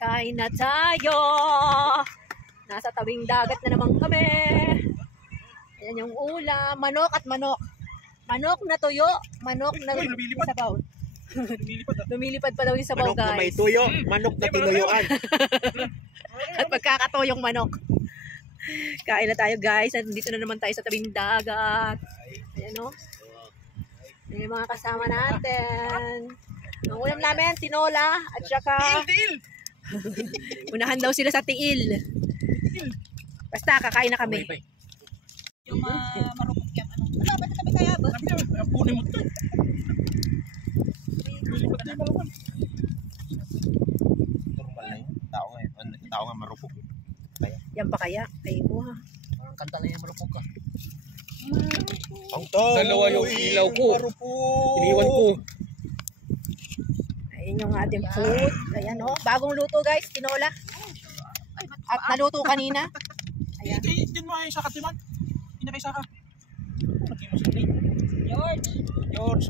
Kain na tayo. Nasa tabing dagat na naman kami. Ayan yung ulam. Manok at manok. Manok na tuyo. Manok na sabaw. Lumilipad pa daw yung sabaw, manok guys. Manok na may tuyo. Manok na tinuyuan. At magkakatuyong manok. Kain na tayo, guys. At dito na naman tayo sa tabing dagat. Ayan o. Ayan yung mga kasama natin. Ang ulam namin, tinola. At saka... Unahan daw sila sa tiil. Basta, kakain na kami. Yung marupok yan. Wala, ba't kami kaya ba? Punin mo ito. Normal na yun. Tao nga marupok. Yan pa kaya? Ay, kuha. Kanta lang yung marupok ka. Ang tao. Dalawa yung ilaw ko. Marupok. Iniwan ko. Ayun yung ating food. Ayan o. Bagong luto, guys. Tinola. At naluto kanina. Ayan. Diyan mo ay saka, Timan. Pinakay saka. George.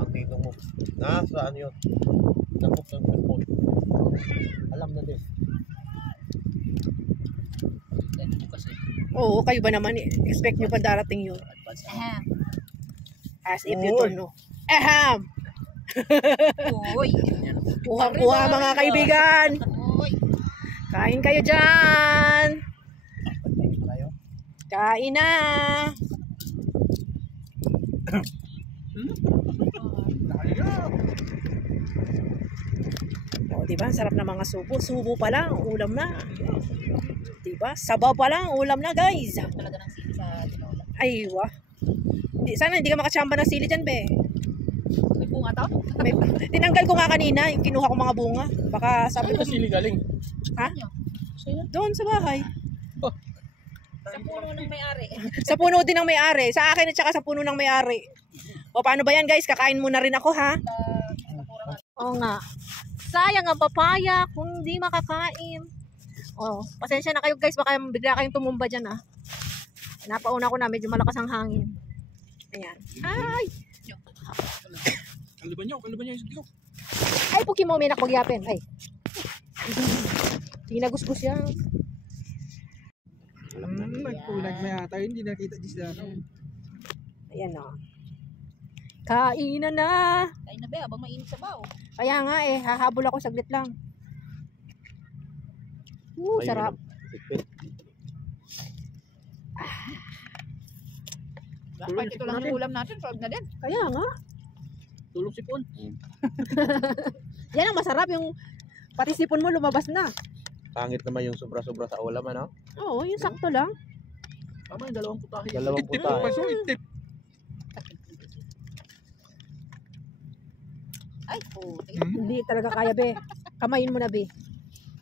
Ang ninong mo. Nasaan yun? Napok ng cellphone. Alam na din. Oo, kayo ba naman? Expect nyo pa darating yun? As if you don't know. Ahem! Uy. Kuha mga kaibigan! Kain kayo dyan! Kain na! O, diba? Sarap na mga subo. Subo pa lang, ulam na. Diba? Sabaw pa lang, ulam na, guys. Talaga ng sili sa tinola. Ay, wah. Sana hindi ka makachamba ng sili dyan, be. May bunga to? Tinanggal ko nga kanina, yung kinuha ko mga bunga. Baka sabi ko, Sili galing. ha? Doon sa bahay. Sa puno ng may-ari. Sa puno din ng may-ari. Sa akin at saka sa puno ng may-ari. O paano ba yan, guys? Kakain muna rin ako, ha? Oo nga. Sayang ang papaya kung di makakain. O, pasensya na kayo, guys. Baka bigla kayong tumumba dyan, ha? Napauna ko na. Medyo malakas ang hangin. Ayan. Ay! Kaliban niyo yung sili ko. Ay, puki mo. May nakbagyapin. Ay. Ginagusgus yan. Nagpulag na yata. Hindi nakita sila. Ayan, o. Kain na. Kain na ba? Abang mainit sa bao. Kaya nga eh, hahabol ako saglit lang. Sarap. Dapat ito lang ang ulam natin. Solve na din. Kaya nga. Tulog si Pon. Yan ang masarap, yung pati sipon mo lumabas na. Pangit naman yung sobra-sobra sa ulam, ano? Oo, yung sakto lang. Tama yung dalawang putahe. Dalawang putahe. Itip. Ay, puti. Hindi talaga kaya, be. Kamayin mo na, be.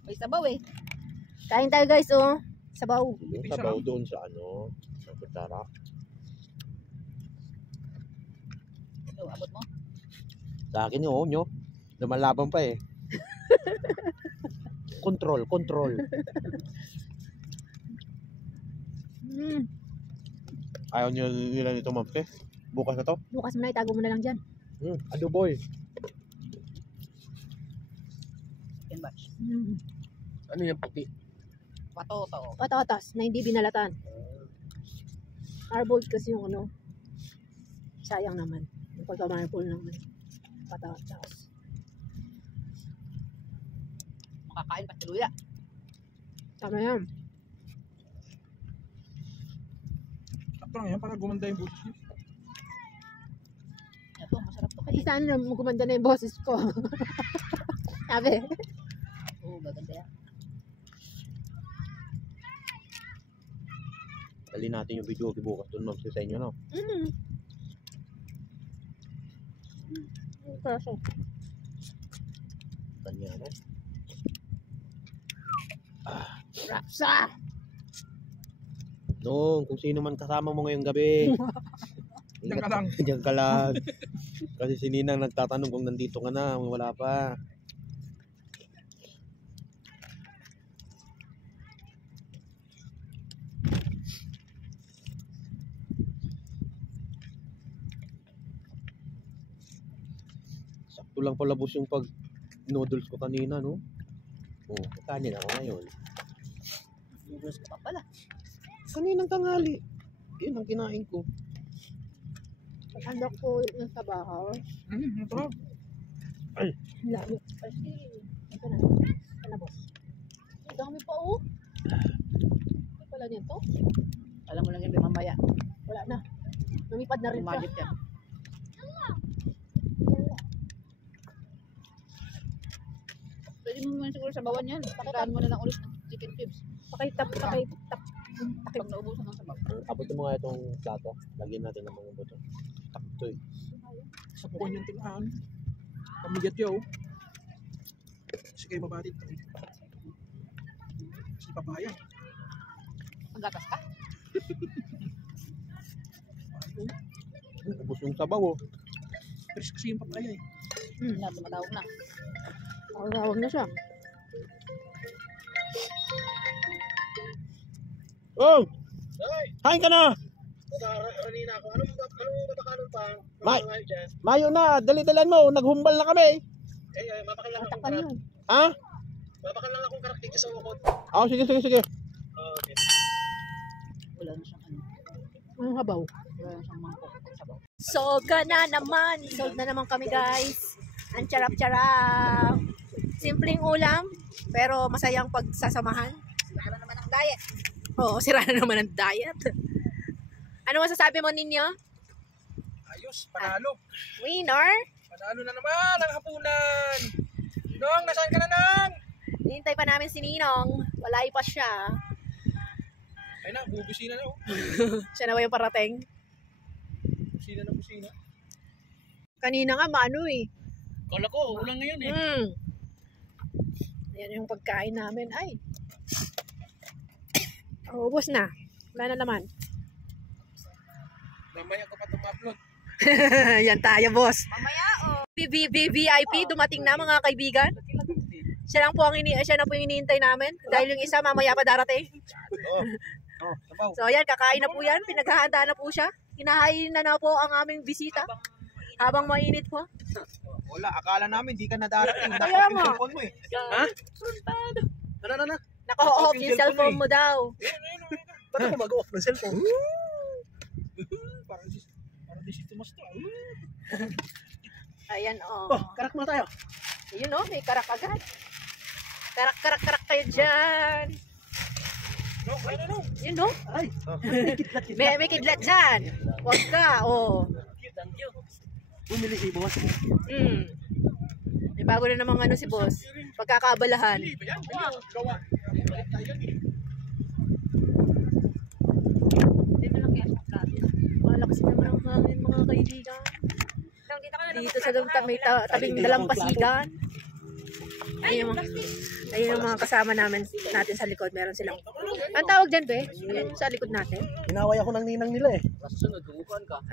May sabaw eh. Kain tayo, guys, oh. Sabaw. Yung sabaw doon sa ano, sa kutsara. Ito, abot mo. Sa akin yung nyo. Lumalaban pa eh. Control. Ayaw nila nito, Mampe. Bukas na to. Bukas mo na, itago mo na lang dyan. Adoboy. Yan batch. Ano yung puti? Patoto. Patatas na hindi binalatan. Marbled kasi yung ano. Sayang naman. Yung pagka-marble naman. Patatas. Makakain pa tiluya. Tama yan. Sakto lang yan para gumanda yung butos niyo. Ito, masarap to. Kasi sana na gumanda na yung boses ko. Sabi. Oo, gaganda yan. Dali natin yung video bukas doon, Ma'am, sa inyo, no? Kaso. Kanya na. Rapsa! Noong, kung sino man kasama mo ngayong gabi. Diyan ka lang. Diyan ka lang. Kasi si Ninang nagtatanong kung nandito ka na, wala pa. Sakto lang palabos yung noodles ko kanina, no? Oh, kanin ako ngayon. Noodles ka pa pala. Kaninang tanghali. Yun ang kinain ko. Anak ko yung sa bahaw. Ito na. Lalo. Kasi, ito na. Ito na, boss. Ang dami pa, oh. Hindi pala nito. Alam mo lang yun, mamaya. Wala na. Lumipad na rin siya. Magic yan. Pwede mo muna siguro sa bawan yan. Pakitaan mo na lang ulit ng chicken cubes. Pakitap. Pag naubusan ng sabaw. Abutin mo nga itong plato. Lagyan natin ng mga buto. Takto eh. Sa buwan yung tinaan. Pamigat yaw. Kasi kayo mabatit. Kasi papaya. Paggatas ka? Ubus yung sabaw oh. Pero kasi yung papaya eh. Na, tumatawag na. Tawag na siya. Oh! Kain ka na! Kanina ako. Anong mapakanon pa? Mayo na, dali-dalan mo. Naghumbal na kami. Mapakal lang Tatak ka na yun. Ha? Mapakal lang akong karakter sa ukod. Oh, sige. Okay. Wala na siyang ano. Ang habaw. Wala na siyang mangkok ng sabaw. Sold ka na naman. Sold na naman kami, guys. Ang charap-charap. Simpleng ulam, pero masayang pagsasamahan. Sira naman ang diet. Oo, sira na naman ang diet. Ano masasabi mo ninyo? Ayos, panalo. Winner? Panalo na naman ang hapunan. Nong, nasaan ka na nang? Hinintay pa namin si Ninong. Walay pa siya. Ay na, bubusina na oh. Siya na ba yung parating? Busina na busina. Kanina nga, maano eh. Kala ko, ulang ngayon eh. Yan yung pagkain namin. Ay. Ubus na. Wala na naman. Mamaya ko pa tumupload. Yan tayo, boss. Mamaya, oh. VIP dumating na, mga kaibigan. Siya na po yung iniintay namin. Dahil yung isa mamaya pa darating. Oh, sabaw. So ayan, kakain na po yan. Pinaghahanda na po siya. Hinahain na po ang aming bisita. Habang mainit po. Wala, akala namin di ka na darating. Kaya nga. Cellphone mo eh. Ha? Na. Naka-off yung cellphone mo daw. Ba't ako mag-off ng cellphone? Parang di si Tomas to. Ayan, oh. Karak mo tayo. Ayun, oh. May karak agad. Karak kayo dyan. No. Yun, no? Ay. May kidlat dyan. Huwag ka, oh. Thank you. Bumili si boss. May bago na namang ano si boss. Pagkakabalahan. Ayan, gawa. Dito lang kaya siya plato. Malakas naman ang hangin, mga kaibigan. Dito sa tabing dalampasigan. Ayun yung mga kasama natin sa likod. Meron silang, ang tawag dyan, be? Yun, sa likod natin. Hinaway ako ng ninang nila eh.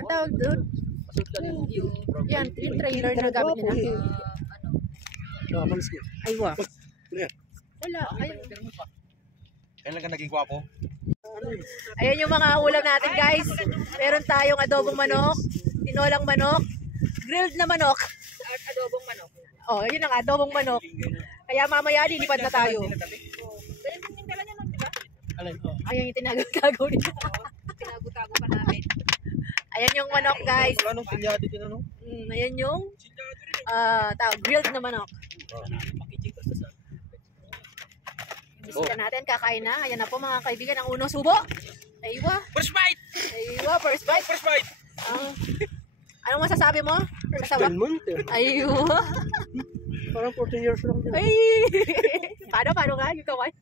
Ang tawag doon? Yan, yung trailer na gamit nila. Aywa. Wala. Ayun. Kailan ka naging gwapo? Ayan yung mga ulam natin, guys. Meron tayong adobong manok, tinolang manok, grilled na manok. Adobong manok. Oh, yun ang adobong manok. Kaya mamaya lilipad na tayo. Pwede mo yung dala niya nun, di ba? Ayan yung tinagaw nila. Tinago-tago pa namin. Ayan yung manok, guys. Wala nung silyado din ano? Ayan yung grilled na manok. Bisita natin, kakain na. Ayan na po mga kaibigan, ang unang subo. Aywa. First bite! First bite. First bite! Anong masasabi mo? Masarap? Aywa. Parang 40 years lang din. Ay! Paano nga? Yung kawan?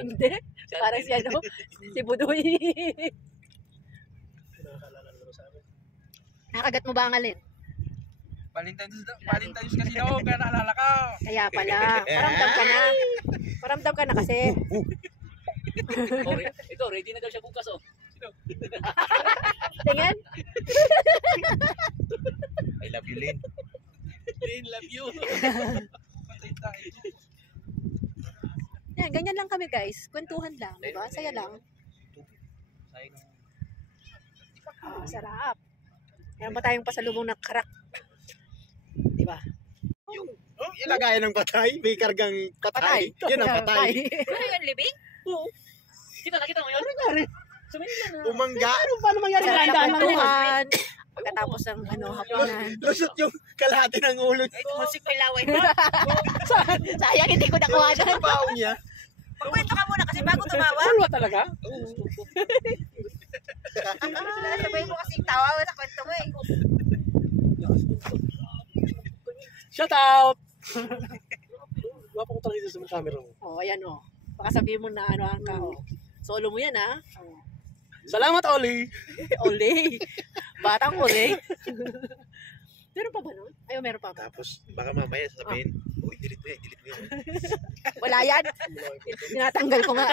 Hindi. Parang si ano? Si Budoy. Nakagat mo ba ang alin? Valentine's kasi no, kaya naalala ka. Kaya pala. Paramdam ka na kasi. Ito, ready na daw siya bukas, oh. Tingin? I love you, Lynn. Lynn, love you. Patay tayo. Yan, ganyan lang kami, guys. Kwentuhan lang, di ba? Saya lang. Sarap. Meron pa tayong pasalubong na karak ilagayan ng patay, may kargang patay. Yun ang patay. Ano yun, libing? Oo. Kita nakita mo yun? Sumili na. Umangga. Paano mangyari Sarap na ng kwentuhan. Pagkatapos ng hapunan. Lusot yung kalahati ng ulo. Ay, tumusik pa yung laway mo. Sayang, hindi ko nakuha Yung doon. baho niya. Magkwento ka muna kasi bago tumawa. Ano talaga? Sabay mo kasi tawa sa kwento mo eh. Shout out! Wapa ko talaga sa camera mo. Oh, ayan oh. Baka sabihin mo na ano ang ka. Oh. Solo mo yan ha. Salamat, Oli! Oli. Batang Oli. Meron pa ba nun? Ayaw, meron pa ba? Tapos, baka mamaya sasabihin, uy, delete mo yan. Wala yan. Tinatanggal ko nga.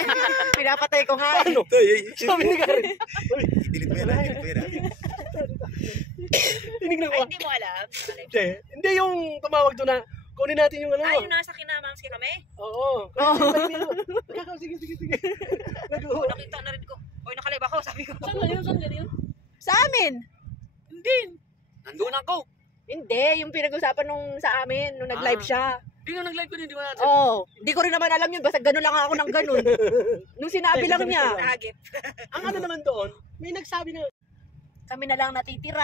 Pinapatay ko nga. Ano? Sabi ni Karen. Delete mo yan. Tinignan ko. Ay, hindi mo alam. Hindi yung tumawag doon na kunin natin yung ano. Ay, yung nasa kinamams kami? Oo. Oh. Sige. Oo, nakita na rin ko. Uy, nakalib ako, sabi ko. Saan ganyan? Sa amin. Nandun ako. Hindi, yung pinag-usapan nung sa amin, nung nag-live siya. Hindi nung nag-live ko din, di ba natin? Oo. Hindi ko rin naman alam yun, basta gano'n lang ako ng gano'n. Nung sinabi lang niya, Nahagip. Ang ano naman doon, may nagsabi na, kami na lang natitira,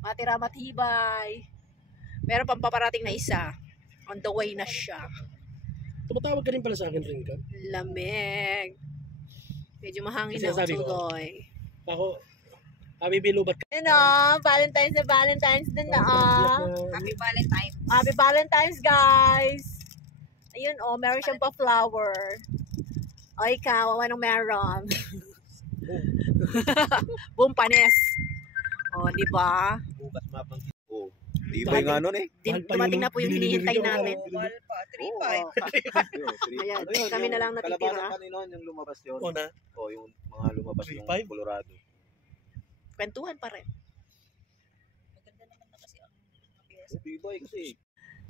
matira matibay. Meron pang paparating na isa. On the way na siya. tumatawag ka rin pala sa akin, Rinka. Lamig. Medyo mahangin na Sinasabi ko. tuloy. Ako, bilubat ka. Ano, Valentine's na Valentine's din na Happy Valentine. Happy Valentine's, guys! Ayun, oh, meron siyang pa-flower. O, ikaw, anong meron? Boom, panis. O, di ba? Bukas mapang oh. Di ba yung ano eh? Dumating na po yung hinihintay namin. Mahal pa, 3-5. Ayan, kami na lang natitira. Kalabasan pa ni noon yung lumabas yun. O na, O yung mga lumabas yung 3-5? Colorado. Kwentuhan pa rin. Maganda naman na kasi ang Bibay kasi.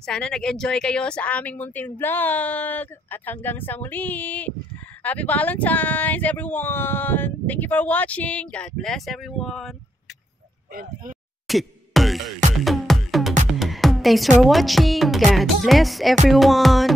Sana nag-enjoy kayo sa aming munting vlog. At hanggang sa muli. Happy Valentine's, everyone! Thank you for watching. God bless everyone. Thanks for watching. God bless everyone.